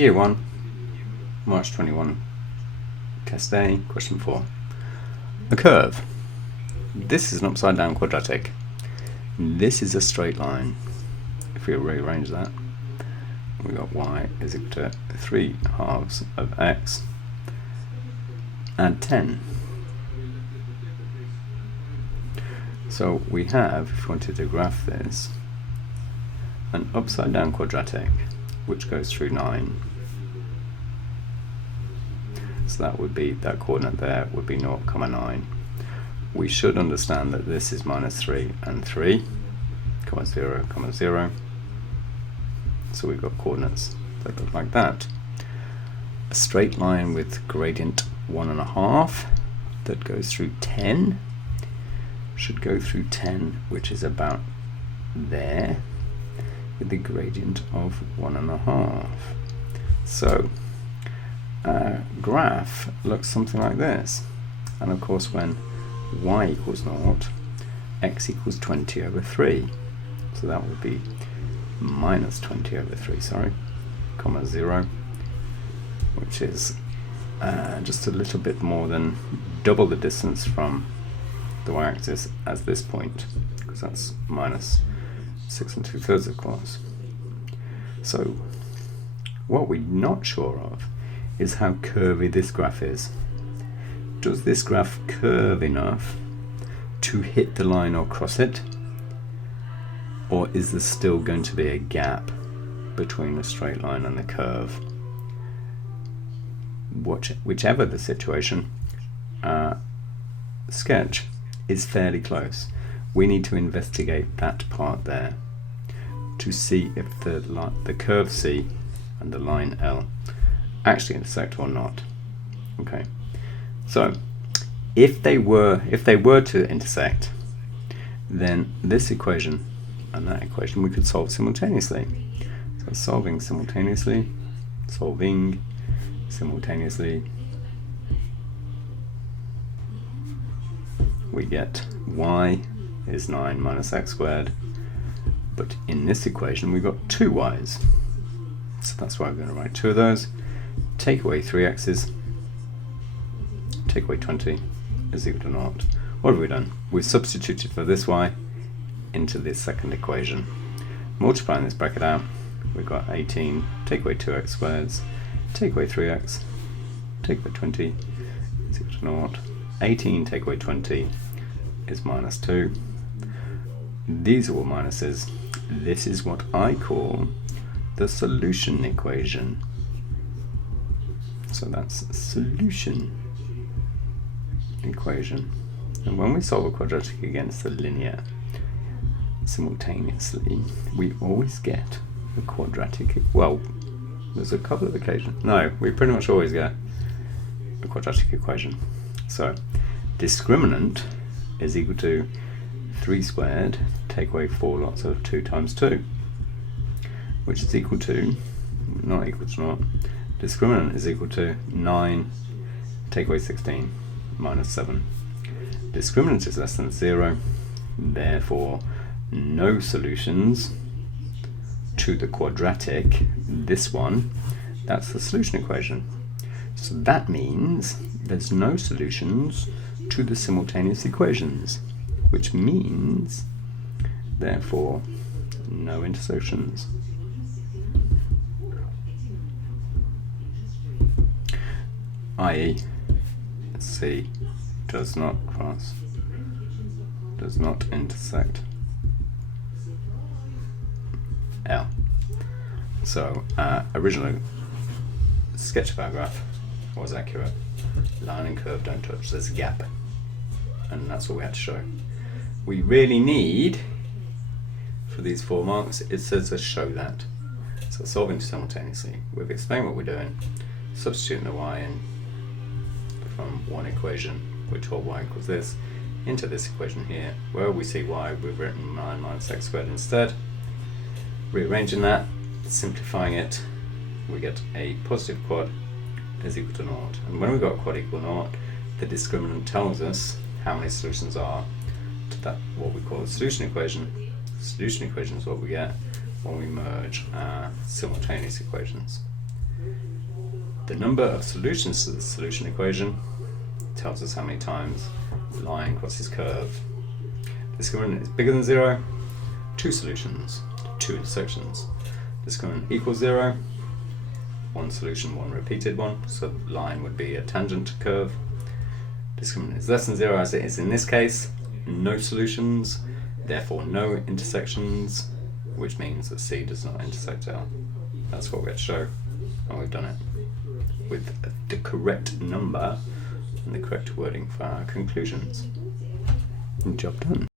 Year 1, March 21, Test A, question 4. A curve. This is an upside down quadratic. This is a straight line. If we rearrange that, we got y is equal to 3/2 of x, add 10. So we have, if we wanted to graph this, an upside down quadratic which goes through 9. So that would be, that coordinate there would be 0,9. We should understand that this is -3 and 3, 0, 0. So we've got coordinates that look like that. A straight line with gradient 1.5 that goes through 10 should go through 10, which is about there, with the gradient of 1.5. So our graph looks something like this. And of course, when y equals 0, x equals 20 over 3. So that would be minus 20 over 3, sorry, comma 0, which is just a little bit more than double the distance from the y-axis as this point, because that's minus 6 2/3, of course. So what we're not sure of is how curvy this graph is. Does this graph curve enough to hit the line or cross it? Or is there still going to be a gap between the straight line and the curve? Whichever the situation, sketch is fairly close. We need to investigate that part there to see if the curve C and the line L actually intersect or not. Okay, so if they were to intersect, then this equation and that equation we could solve simultaneously. So solving simultaneously, we get y is 9 minus x squared, but in this equation we've got 2 y's. So that's why I'm going to write 2 of those. Take away 3 x's, take away 20 is equal to 0. What have we done? We've substituted for this y into this second equation. Multiplying this bracket out, we've got 18, take away 2x squareds, take away 3x, take away 20 is equal to 0. 18 take away 20 is minus 2. These are all minuses. This is what I call the solution equation. So that's a solution equation. And when we solve a quadratic against the linear simultaneously, we always get a quadratic, well, there's a couple of occasions. No, we pretty much always get a quadratic equation. So discriminant is equal to 3 squared, take away 4 lots of 2 times 2, which is equal to, not equal to 0, discriminant is equal to 9, take away 16, minus 7. Discriminant is less than 0, therefore no solutions to the quadratic, this one, that's the solution equation. So that means there's no solutions to the simultaneous equations, which means, therefore, no intersections. i.e., C does not cross, does not intersect L. So original sketch of our graph was accurate. Line and curve don't touch, there's a gap, and that's what we had to show. We really need, for these 4 marks, it says to show that. So solving simultaneously, we've explained what we're doing, substituting the y in from one equation, we're told y equals this, into this equation here. Where we see y, we've written 9 minus x squared instead. Rearranging that, simplifying it, we get a positive quad is equal to 0. And when we've got a quad equal 0, the discriminant tells us how many solutions are to that, what we call a solution equation. Solution equation is what we get when we merge simultaneous equations. The number of solutions to the solution equation tells us how many times the line crosses curve. Discriminant is bigger than 0, 2 solutions, 2 intersections. Discriminant equals 0, 1 solution, 1 repeated one, so the line would be a tangent to curve. Discriminant is less than 0, as it is in this case, no solutions, therefore no intersections, which means that C does not intersect L. That's what we have to show, and we've done it with the correct number and the correct wording for our conclusions. Job done.